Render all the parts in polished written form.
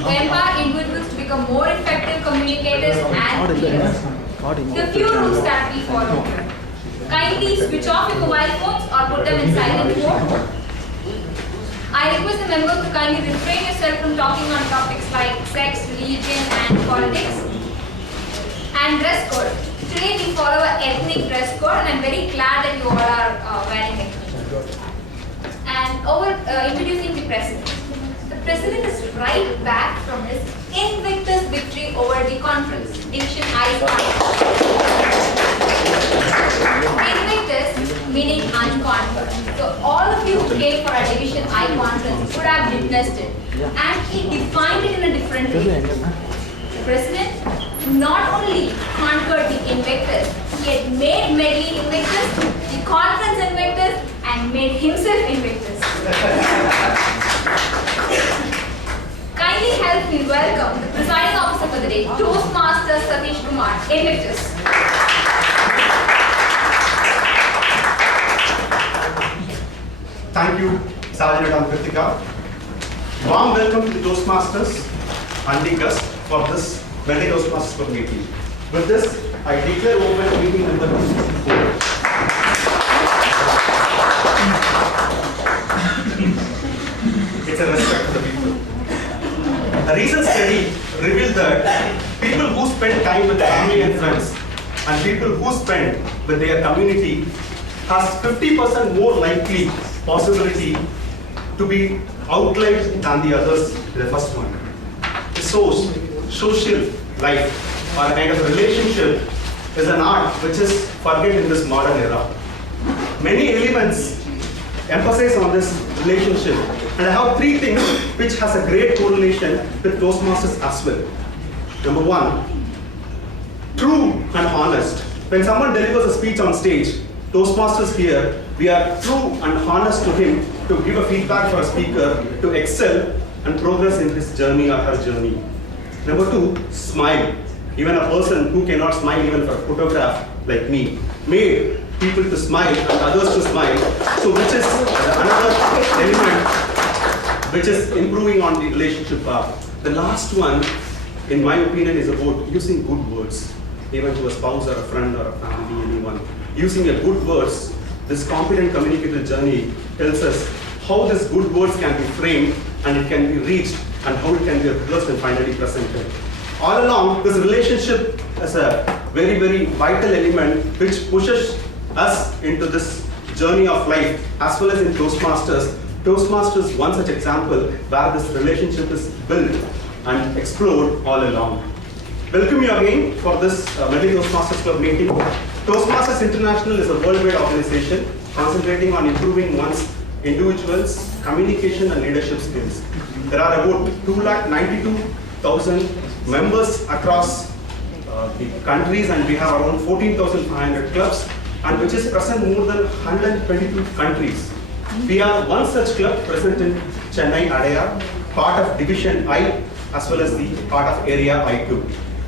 to empower individuals to become more effective communicators and leaders. The few rules that we follow. Kindly switch off your mobile phones or put them in silent mode. I request the members to kindly refrain yourself from talking on topics like sex, religion and politics. And dress code. Today we follow an ethnic dress code and I'm very glad that you all are wearing it. And introducing the President. The President is right back from his Invictus victory over the conference, Division I conference. Invictus meaning unconquered. So all of you who came for our Division I conference would have witnessed it. And he defined it in a different way. The President not only conquered the Invictus, he had made Medley Invictus, the conference Invictus, and made himself Invictus. Kindly help me welcome the presiding officer for the day, Toastmasters Satish Kumar, Invictus. Thank you, Sergeant Amritika. Warm welcome to the Toastmasters and the guests for this Medley Toastmasters Club meeting. With this, I declare open meeting number 264. It's a respect to the people. A recent study revealed that people who spend time with their family and friends and people who spend with their community has 50% more likely possibility to be outlived than the others, the first one. So, social life or a kind of relationship is an art which is forgotten in this modern era. Many elements emphasize on this relationship, and I have three things which has a great correlation with Toastmasters as well. Number one, true and honest. When someone delivers a speech on stage, Toastmasters here, we are true and honest to him to give a feedback for a speaker to excel and progress in his journey or her journey. Number two, smile. Even a person who cannot smile even for a photograph like me made people to smile and others to smile. So which is another element which is improving on the relationship part. The last one, in my opinion, is about using good words, even to a spouse or a friend or a family, anyone. Using a good words, this competent communicative journey tells us how these good words can be framed and it can be reached and how it can be rehearsed and finally presented. All along, this relationship is a very, very vital element which pushes us into this journey of life as well as in Toastmasters. Toastmasters is one such example where this relationship is built and explored all along. Welcome you again for this Medley Toastmasters Club meeting. Toastmasters International is a worldwide organization concentrating on improving one's individuals' communication and leadership skills. There are about 292,000 members across the countries, and we have around 14,500 clubs, and which is present more than 122 countries. We are one such club present in Chennai, Adayar, part of Division I, as well as the part of Area I2.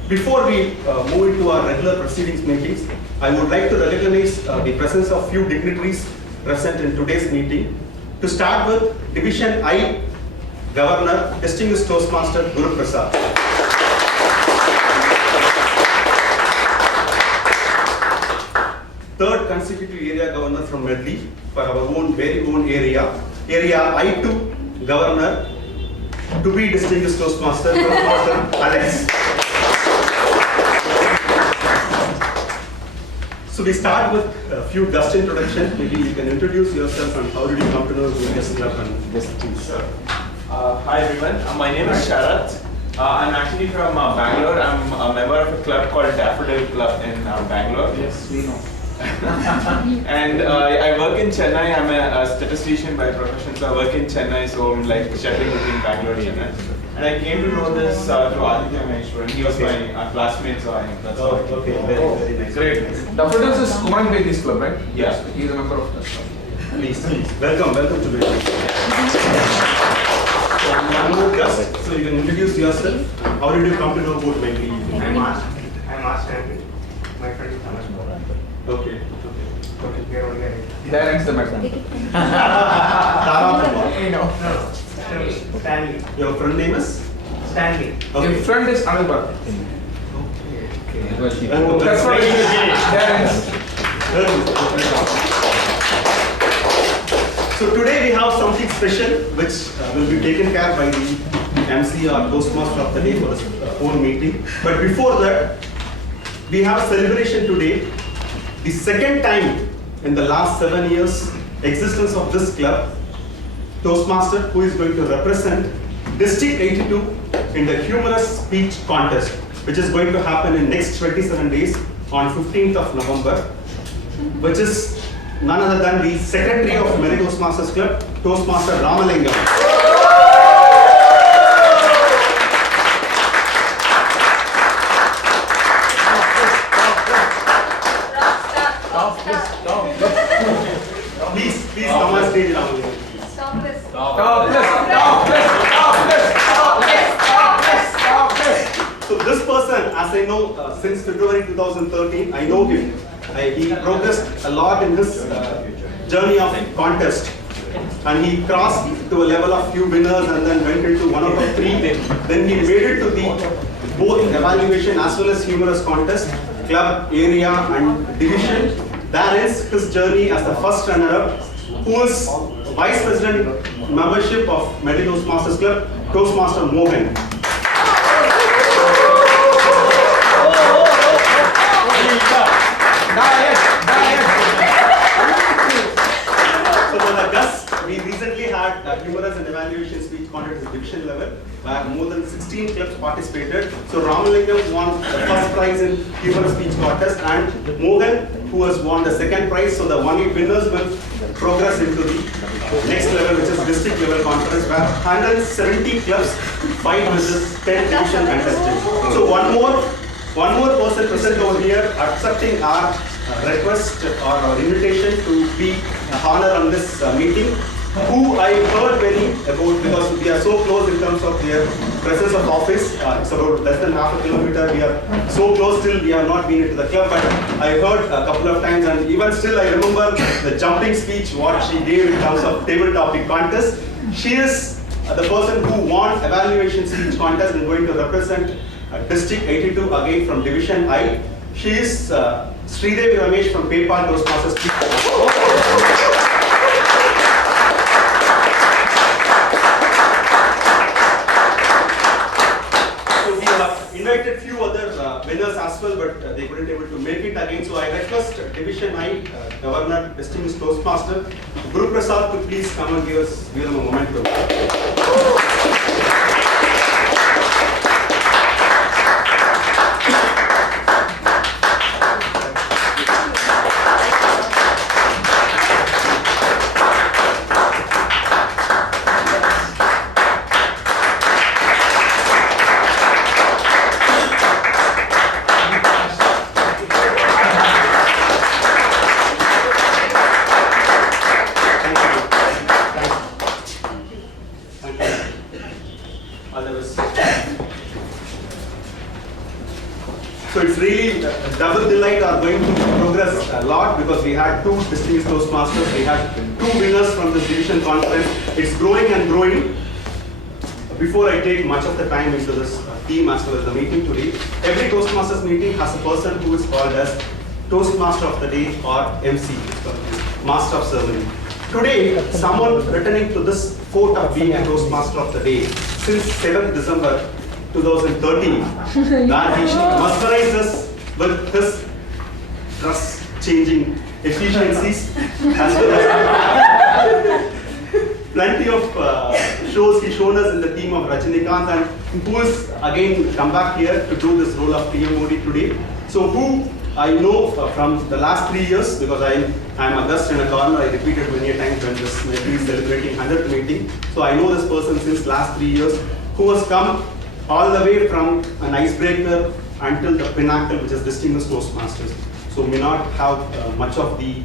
Before we move into our regular proceedings meetings, I would like to recognize the presence of few dignitaries present in today's meeting. To start with, Division I Governor, Distinguished Toastmaster Guru Prasad. Third consecutive area governor from Medley for our own very own area. Area I2 Governor, to be Distinguished Toastmaster, Toastmaster Alex. So we start with a few guest introductions. Maybe you can introduce yourself and how did you come to know Guru's Club and guest please. Hi everyone, my name is Sharat. I'm actually from Bangalore. I'm a member of a club called Daffodil Club in Bangalore. Yes, we know. And I work in Chennai. I'm a statistician by profession, so I work in Chennai, so I'm like shuttling between Bangalore and Chennai. And I came to know this through Aditya Maheshwaran. He was my classmate, so that's how I came. Okay, very nice. Great. Daffodils is Kumar Bedi's club, right? Yeah. He's a member of that club. Please. Welcome to the one more guest, so you can introduce yourself. How did you come to know about Medley? I'm Ash Stanley. My friend is Tamas Moran. Okay. Here only. There ends the matter. Tara, You know. Stanley. your friend name is? Standing. Okay. In front is Anubhav. That's what it is. So today we have something special which will be taken care by the MC or Toastmaster of the day for this whole meeting. But before that, we have a celebration today. The second time in the last 7 years existence of this club, Toastmaster, who is going to represent District 82 in the humorous speech contest, which is going to happen in next 27 days on 15th of November, which is none other than the Secretary of Medley Toastmasters Club, Toastmaster Ramalingam. Please come on stage, Ramalingam. Stop this. So this person, as I know, since February 2013, I know him. He progressed a lot in his journey of contest, and he crossed to a level of few winners and then went into 1 out of 3. Then he made it to the both evaluation as well as humorous contest, club, area and division. That is his journey as the first runner-up, who is Vice President membership of Medley Toastmasters Club, Toastmaster Mohan. So for the guests, we recently had a humorous and evaluation speech contest at division level, where more than 16 clubs participated. So Ramalingam won the first prize in humorous speech contest, and Mohan, who has won the second prize. So the only winners will progress into the next level, which is district level conference, where 170 clubs fight with this 10 division contestants. So one more person present over here accepting our request or our invitation to be honor on this meeting, who I heard many about, because we are so close in terms of their presence of office. It's about less than half a kilometer. We are so close, still we have not been into the club, but I heard a couple of times, and even still I remember the jumping speech what she gave in terms of table topic contest. She is the person who won evaluation speech contest and going to represent District 82 again from Division I. She is Sridevi Ramesh from PayPal Toastmasters. Invited few other winners as well, but they couldn't able to make it again. So I request Division I Governor, distinguished Toastmaster Guru Prasad, to please come and give them a moment to. So it's really double delight are going to progress a lot, because we had 2 distinguished Toastmasters, we had 2 winners from this division conference. It's growing and growing. Before I take much of the time into this theme as well as the meeting today, every Toastmasters meeting has a person who is called as Toastmaster of the Day or MC, Master of Ceremony. Today, someone returning to this fort of being a Toastmaster of the Day since 7th December 2013, that he mesmerized us with his dress changing efficiencies as well as plenty of shows he's shown us in the team of Rajinikanth, and who is again come back here to do this role of TMOD today. So who I know from the last 3 years, because I am a guest in a corner. I repeated many times when this Medley is celebrating 100th meeting. So I know this person since last 3 years, who has come all the way from an icebreaker until the pinnacle, which is distinguished Toastmasters. So may not have much of the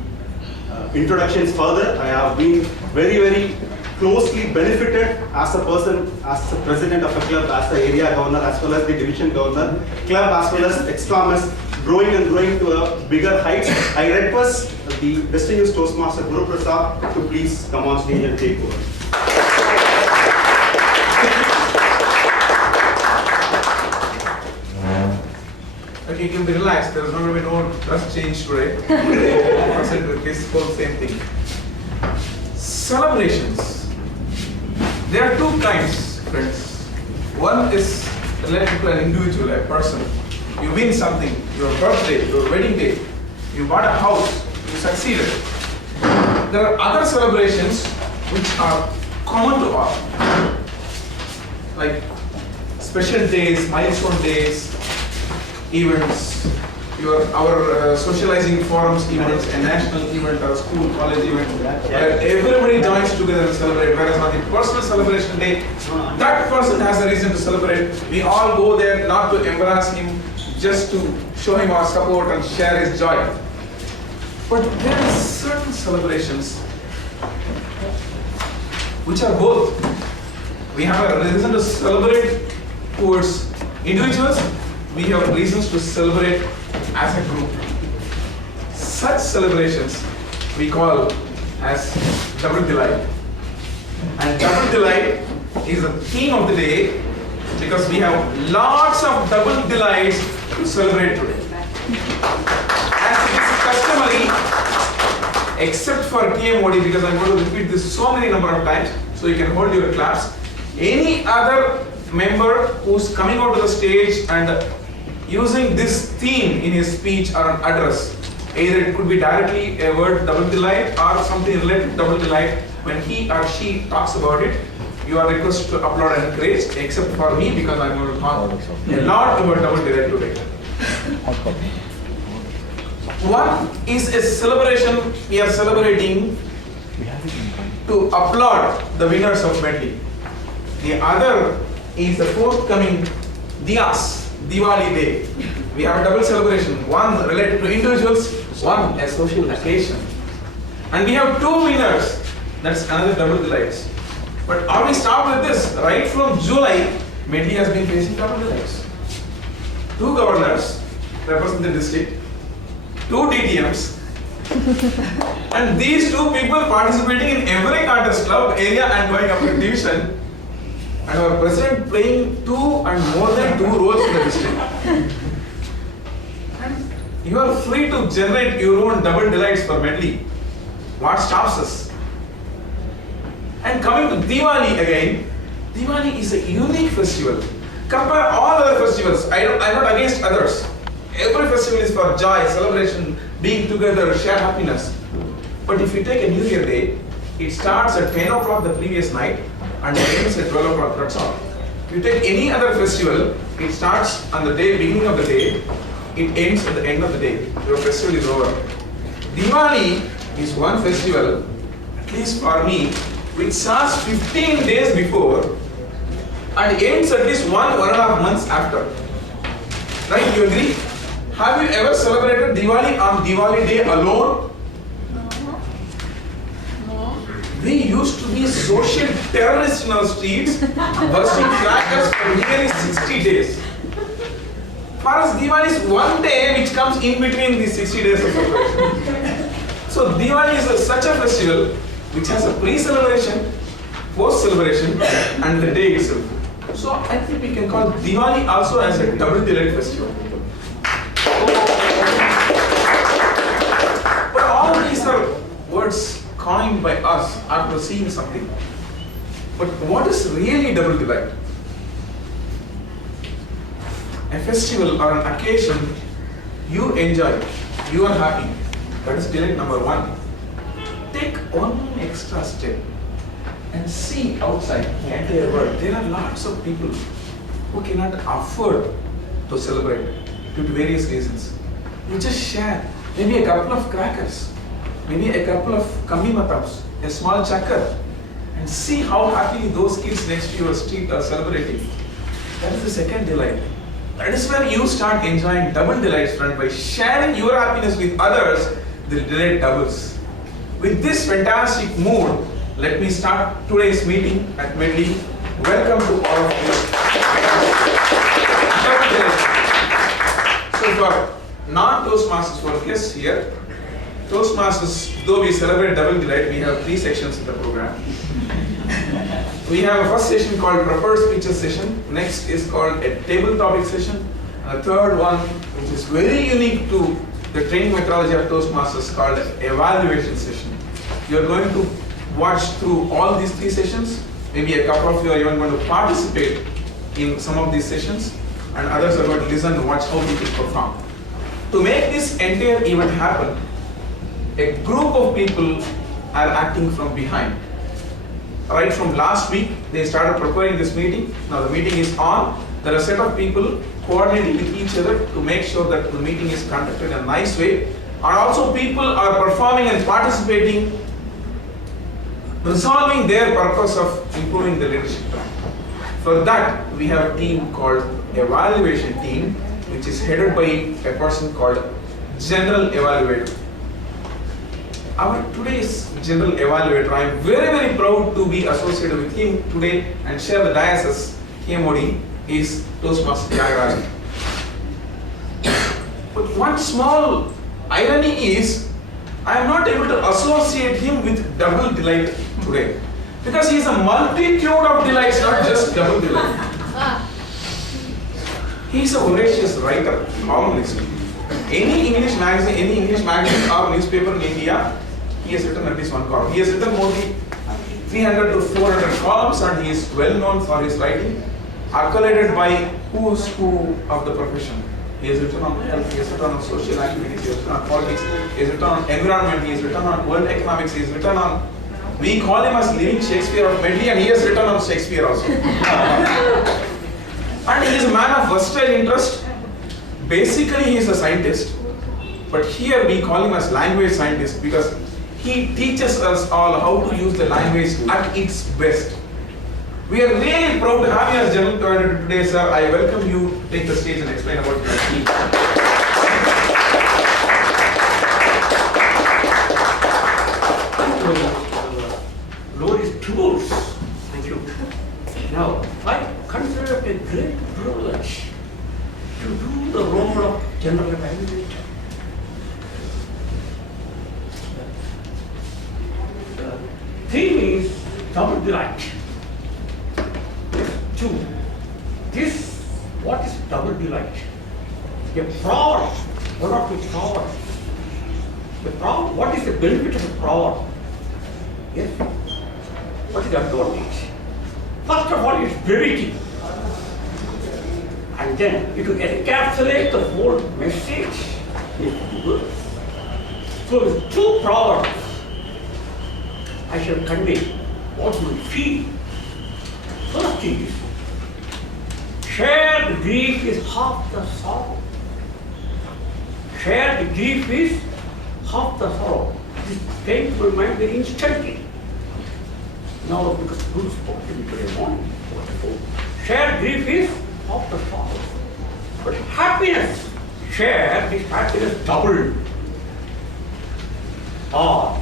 introductions further. I have been very, very closely benefited as a person, as the president of a club, as the area governor, as well as the division governor, club as well as ex-Thomas, growing and growing to a bigger heights. I request the distinguished Toastmaster Guru Prasad to please come on stage and take over. you can be relaxed. There's going to be no dress change today. 100% this whole same thing. Celebrations. There are two kinds, friends. One is related to an individual, a person. You win something, your birthday, your wedding day, you bought a house, you succeeded. There are other celebrations which are common to all, like special days, milestone days, events, our socializing forums events, a national event or a school, college event, where everybody joins together and celebrate, whereas on the personal celebration day, that person has a reason to celebrate. We all go there not to embarrass him, just to show him our support and share his joy. But there are certain celebrations which are both. We have a reason to celebrate towards individuals, we have reasons to celebrate as a group. Such celebrations we call as double delight. And double delight is the theme of the day because we have lots of double delights to celebrate today. As it is customary, except for TMOD, because I'm going to repeat this so many number of times, so you can hold your claps. Any other member who's coming out to the stage and using this theme in his speech or an address, either it could be directly a word double delight or something related to double delight, when he or she talks about it, you are requested to applaud and encourage, except for me because I'm going to talk a lot about double delight today. One is a celebration we are celebrating to applaud the winners of Medley. The other is the forthcoming Diwali Day. We have a double celebration, one related to individuals, one a social occasion. And we have two winners, that's another double delights. But are we stopped with this? Right from July, Medley has been facing double delights. Two governors represent the district, two DTMs, and these two people participating in every contest, club, area and going up in division. And our president playing two and more than two roles in the district. And you are free to generate your own double delights for Medley. What stops us? And coming to Diwali again, Diwali is a unique festival. Compare all other festivals. I'm not against others. Every festival is for joy, celebration, being together, share happiness. But if you take a New Year Day, it starts at 10 o'clock the previous night and ends at 12 o'clock, that's all. If you take any other festival, it starts on the day, beginning of the day, it ends at the end of the day. Your festival is over. Diwali is one festival, at least for me, which starts 15 days before and ends at least 1.5 months after. Right, you agree? Have you ever celebrated Diwali on Diwali day alone? We used to be social terrorists in our streets, bursting crackers for nearly 60 days. For us, Diwali is one day which comes in between these 60 days of celebration. So Diwali is such a festival which has a pre-celebration, post-celebration, and the day itself. So I think we can call Diwali also as a double delight festival. But all these are words coined by us after seeing something. But what is really double delight? A festival or an occasion you enjoy, you are happy. That is delight number one. Take one extra step and see outside the entire world. There are lots of people who cannot afford to celebrate due to various reasons. You just share maybe a couple of crackers, maybe a couple of kambimatabs, a small chakra, and see how happily those kids next to your street are celebrating. That is the second delight. That is where you start enjoying double delights, friend. By sharing your happiness with others, the delight doubles. With this fantastic mood, let me start today's meeting at Medley. Welcome to all of you. So for non-Toastmasters for guests here, Toastmasters, though we celebrate double delight, we have 3 sections in the program. We have a first session called prepared speeches session, next is called a table topic session, And the third one, which is very unique to the training methodology of Toastmasters, called evaluation session. You are going to watch through all these 3 sessions. Maybe a couple of you are even going to participate in some of these sessions, and others are going to listen and watch how people perform. To make this entire event happen, a group of people are acting from behind. Right from last week, they started preparing this meeting. Now the meeting is on. There are a set of people coordinating with each other to make sure that the meeting is conducted in a nice way. And also people are performing and participating, resolving their purpose of improving the leadership. For that, we have a team called evaluation team, which is headed by a person called general evaluator. Our today's general evaluator, I am very, very proud to be associated with him today and share the dais as TMOD, is Toastmaster Tyagarajan. But one small irony is, I am not able to associate him with double delight today. Because he is a multitude of delights, not just double delight. He is a voracious writer, columnist. Any English magazine or newspaper in India, he has written at least one column. He has written more than 300 to 400 columns, and he is well known for his writing, accoladed by who's who of the profession. He has written on health, he has written on social activities, he has written on politics, he has written on environment, he has written on world economics, he has written on, we call him as living Shakespeare of Medley, and he has written on Shakespeare also. And he is a man of versatile interest. Basically, he is a scientist, but here we call him as language scientist because he teaches us all how to use the language at its best. We are really proud to have you as General Coordinator today, sir. I welcome you to take the stage and explain about your team. Glorious tools. Thank you. Now, I consider it a great privilege to do the role of general evaluator. The theme is double delight. Two. This, what is double delight? A proverb, one of the proverbs. The proverb, what is the benefit of a proverb? Yes. What is the advantage? First of all, it's brevity. And then it will encapsulate the whole message in words. So with 2 proverbs, I shall convey what we feel. First is, shared grief is half the sorrow. Shared grief is half the sorrow. This painful mind very instantly. Now, because Guru spoke to me today morning, shared grief is half the sorrow. But happiness, shared is happiness doubled. Or,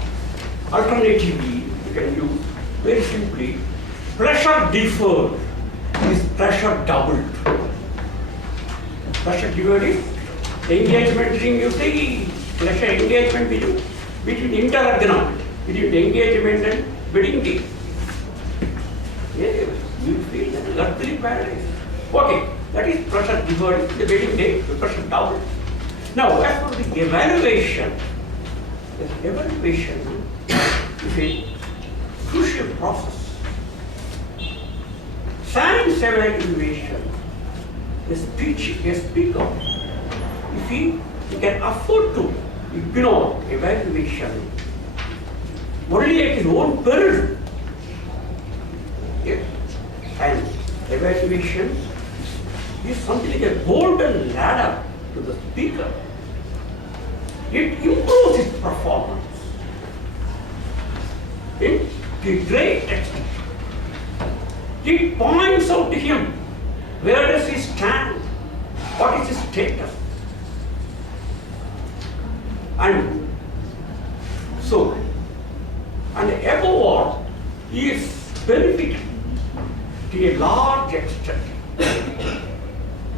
alternatively, you can use very simply, pleasure deferred is pleasure doubled. Pleasure deferred is engagement ring, you say, pleasure engagement between interagreement, between engagement and wedding day. Yes, you feel that earthly paradise. Okay, that is pleasure deferred, the wedding day, the pleasure doubled. Now, as for the evaluation is a crucial process. Science evaluation, a speaker, if he can afford to ignore evaluation only at his own peril. Yes. And evaluation is something like a golden ladder to the speaker. It improves his performance. It is great extent. It points out to him where does he stand, what is his status. And so, and above all, he is benefited to a large extent.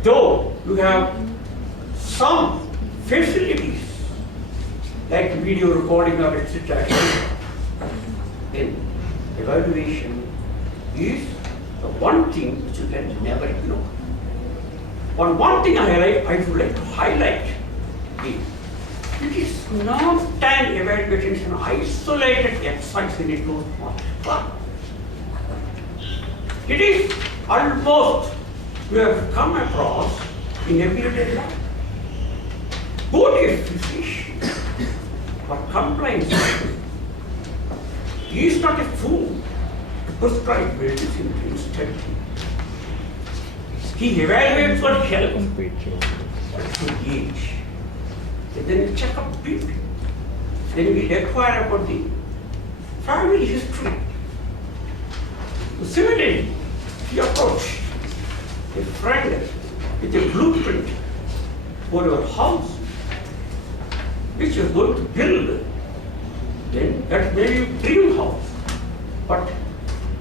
Though you have some facilities like video recording or etc. Then evaluation is the one thing which you can never ignore. one thing I would like to highlight is, it is not an evaluation, it's an isolated exercise in a Toastmasters club. It is almost we have come across in everyday life. Go to a physician for compliance. He is not a fool to prescribe medicine instantly. He evaluates for health, for age. And then he check up BP. Then we inquire about the family history. Similarly, he approached a friend with a blueprint for your house, which you are going to build. Then that may be a dream house. But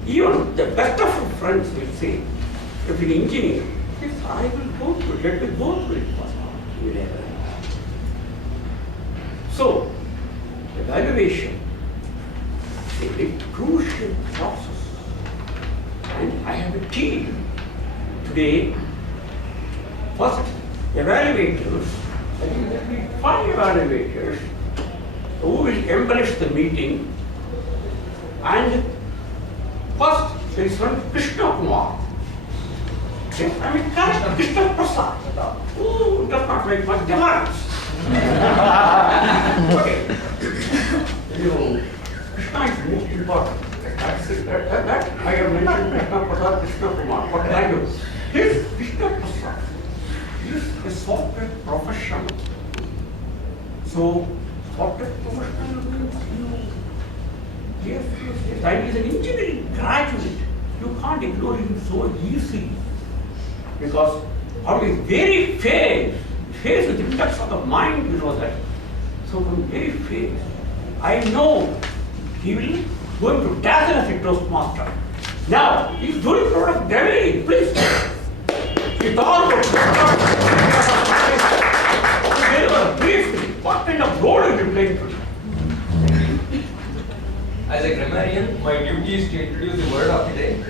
even the best of your friends will say, if an engineer, yes, I will go through it, let me go through it first. You will never. So, evaluation is a very crucial process. And I have a team today. First, evaluators, I think there will be 5 evaluators who will embellish the meeting. And first, there is one Krishna Kumar. Yes, I mean, Krishna Prasad. Oh, does not make much difference. Okay. You know, Krishna is most important. That I have mentioned Krishna Prasad, Krishna Kumar. What I do? This Krishna Prasad is a software professional. So, software professional means yes, and he is an engineering graduate. You can't ignore him so easily. Because how he is very fair with index of the mind, you know that. So from very fair, I know he will going to dazzle as a Toastmaster. Now, he is doing product delivery, please. With all the briefly, what kind of role are you playing today? As a grammarian, my duty is to introduce the word of the day.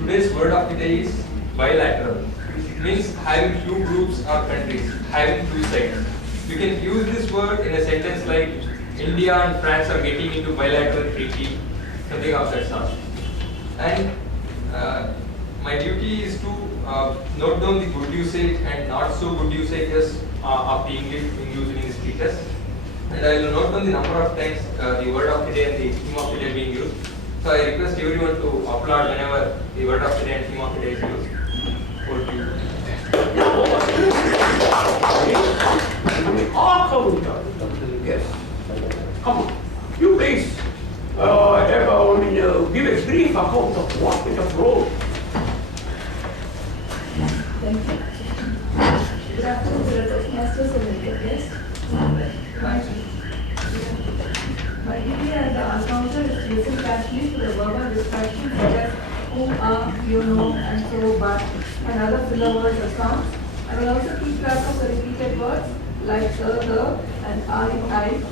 Today's word of the day is bilateral. It means having 2 groups or countries, having 2 sides. You can use this word in a sentence like India and France are getting into bilateral treaty, something of that sort. And my duty is to note down the good usage and not so good usages of the English being used in the speeches. And I will note down the number of times the word of the day and the theme of the day being used. So I request everyone to applaud whenever the word of the day and theme of the day is used. Over to you. Yes. Come on. You guys give a brief account of what kind of role. Thank you. Good afternoon to the Toastmasters and the guests. My duty as the announcer is to listen carefully to the verbal distractions such as whom, you know, and so, but, and other filler words or sounds. I will also keep track of the repeated words like the, and I.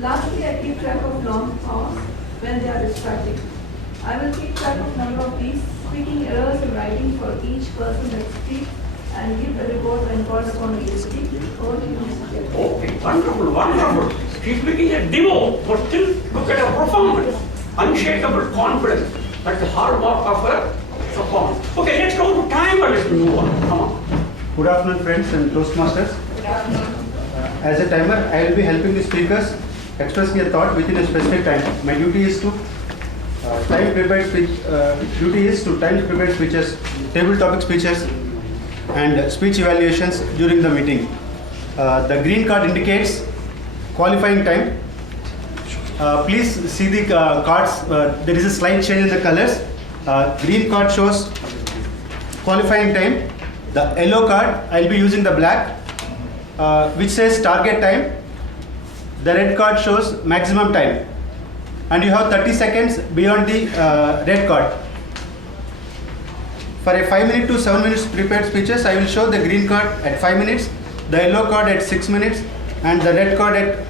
Lastly, I keep track of long pause when they are distracting. I will keep track of number of these speaking errors in writing for each person that speaks and give the report when called upon to speak. Over to you, Mr. Chairman. Okay, wonderful, wonderful. She's making a demo, but still look at her performance. Unshakable confidence. That's the hallmark of her performance. Okay, let's go to time and let's move on. Come on. Good afternoon, friends and Toastmasters. As a timer, I will be helping the speakers express their thought within a specific time. My duty is to time prepared speeches, table topic speeches, and speech evaluations during the meeting. The green card indicates qualifying time. Please see the cards. There is a slight change in the colors. Green card shows qualifying time. The yellow card, I will be using the black, which says target time. The red card shows maximum time. And you have 30 seconds beyond the red card. For a 5 minute to 7 minutes prepared speeches, I will show the green card at 5 minutes, the yellow card at 6 minutes, and the red card at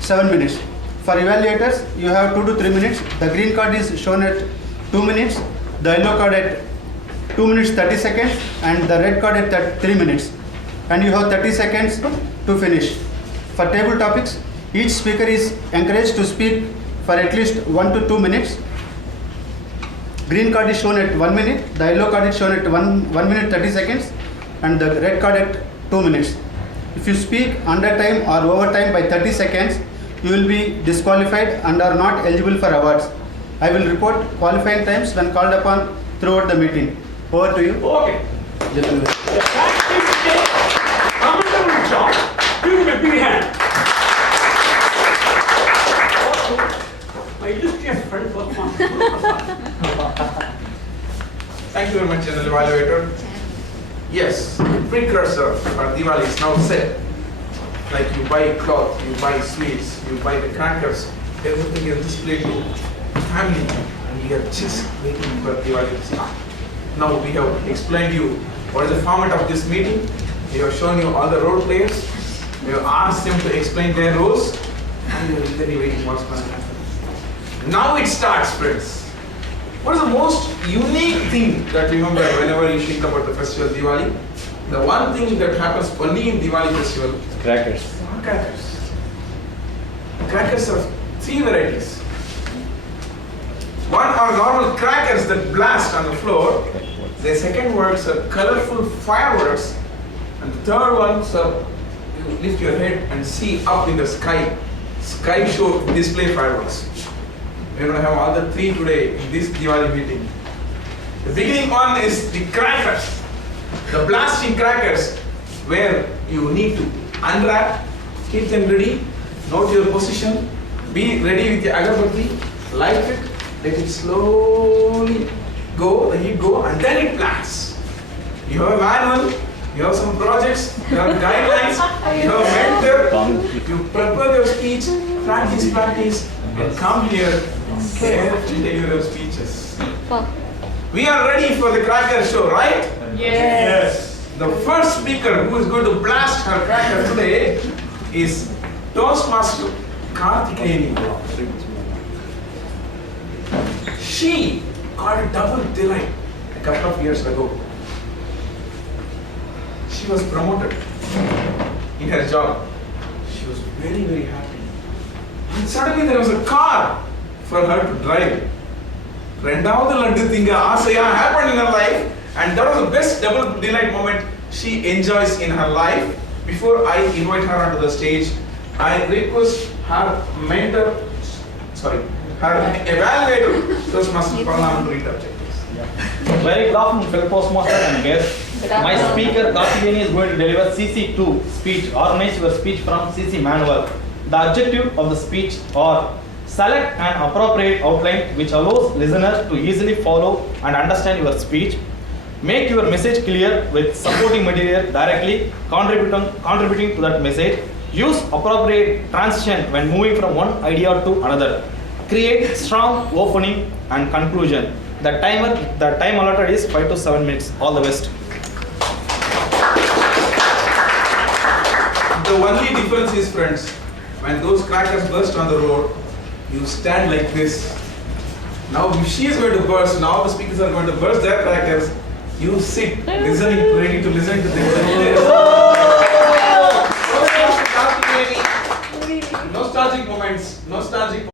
7 minutes. For evaluators, you have 2 to 3 minutes. The green card is shown at 2 minutes, the yellow card at 2 minutes 30 seconds, and the red card at 3 minutes. And you have 30 seconds to finish. For table topics, each speaker is encouraged to speak for at least 1 to 2 minutes. Green card is shown at 1 minute, the yellow card is shown at 1 minute 30 seconds, and the red card at 2 minutes. If you speak under time or over time by 30 seconds, you will be disqualified and are not eligible for awards. I will report qualifying times when called upon throughout the meeting. Over to you. Okay. Commendable job. Give him a big hand. My illustrious friend was Thank you very much, General Evaluator. Yes, precursor for Diwali is now set. Like you buy cloth, you buy sweets, you buy the crackers, everything is displayed to family, and we are just waiting for Diwali to start. Now we have explained you what is the format of this meeting. We have shown you all the role players. We have asked them to explain their roles, and we are eagerly waiting what's going to happen. Now it starts, friends. What is the most unique thing that you remember whenever you think about the festival Diwali? The one thing that happens only in Diwali festival. Crackers. Crackers. Crackers are 3 varieties. One are normal crackers that blast on the floor. The second ones are colorful fireworks. And the third ones are you lift your head and see up in the sky. Sky show display fireworks. We're going to have all the 3 today in this Diwali meeting. The beginning one is the crackers. The blasting crackers, where you need to unwrap, keep them ready, note your position, be ready with your agarbatti, light it, let it slowly go, the heat go, and then it blasts. You have a manual, you have some projects, you have guidelines, you have a mentor, you prepare your speech, practice, and come here carefully deliver your speeches. We are ready for the cracker show, right? Yes. The first speaker who is going to blast her cracker today is Toastmaster Karthikayani. She got a double delight a couple of years ago. She was promoted in her job. She was very, very happy. And suddenly there was a car for her to drive. Rendavathu laddu thinga asaya happened in her life, and that was the best double delight moment she enjoys in her life. Before I invite her onto the stage, I request her mentor, her evaluator, Toastmaster Parnam, to read the objectives. Very good afternoon, fellow Toastmaster and guests. My speaker Karthikayani is going to deliver CC2 speech. Organize your speech from CC manual. The objective of the speech are: select an appropriate outline which allows listeners to easily follow and understand your speech. Make your message clear with supporting material directly contributing to that message. Use appropriate transition when moving from one idea to another. Create strong opening and conclusion. The time allotted is 5 to 7 minutes. All the best. The only difference is, friends, when those crackers burst on the road, you stand like this. Now if she is going to burst, now the speakers are going to burst their crackers, you sit, listening, ready to listen to them. Nostalgic moments,